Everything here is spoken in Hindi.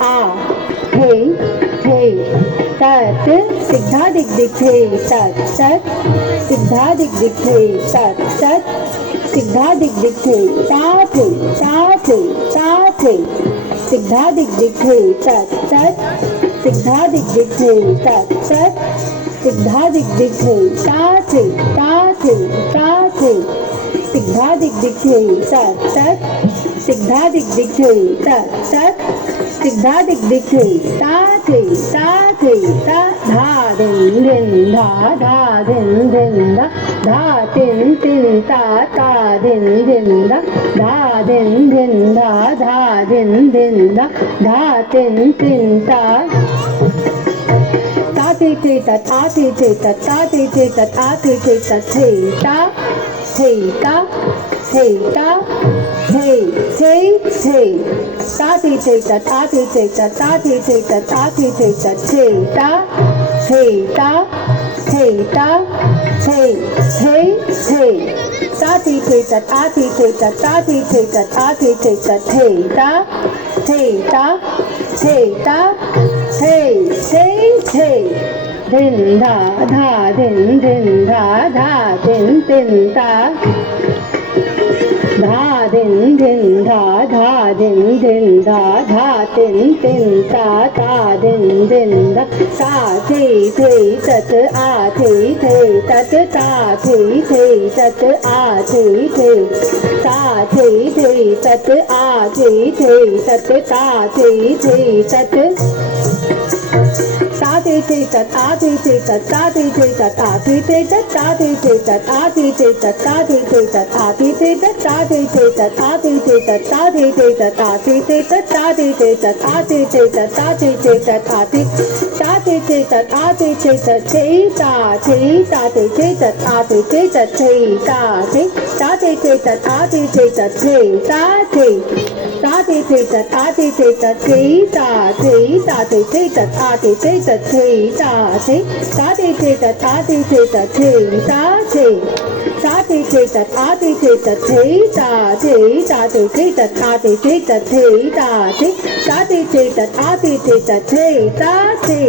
आ थे थे तत् सिद्धा दिग दिग थे तत् तत् सिद्धा दिग दिग थे तत् तत् सिद्धा दिग दिग थे ता थे सिद्धा दिग दिग थे तत् तत् सिद्धा दिग दिग थे तत् तत् सिद्धा दिग दिग थे ता थे सिद्धा दिग दिग थे तत् तत् सिद्धा दिग दिग थे तत् तत् सिद्धा दिग दिग थे ता थे ता धा दिन दिन धा दिन दिन धा तिन तिन ता दिन दिन धा दिन दिन धा दिन दिन धा तिन तिन ता थे थे तत् आ थे थे तत् आ थे थे तत् आ थे थे तत् थे ता थे ता थे तत् आ थे थे तत् आ थे थे तत् आ थे थे तत् थे ता थे ता तत् आ थे थे तत् आ थे थे तत् आ थे थे तत् थे दिन धा दिन दिन धा दिन दिन धा दिन दिन धा दिन दिन धा दिन दिन ता दिन दिन ता थे तत् आ थे तत् ता थे तत् आ थे ता थे तत् आ थे तत् ता थे तत् ता थे तत् आ थे तत् ता थे तत् आ थे तत् ता थे तत् आ थे तत् ता थे तत् आ थे तत् ता थे तत् आ थे तत् ता थे तत् आ थे तत् ता थे तत् आ थे तत् ता थे तत् आ थे तत् आ थे तत् थे ता थे तत् आ थे तत् थे ता थे तत् आ थे तत् थे ता थे तत् आ थे तत् थे ता थे तत् आ थे तत् थे ता थे तत् आ थे तत् थे ता थे तत् आ थे तत् थे ता थे तत् आ थे तत् थे ता थे तत् आ थे तत् थे ता थे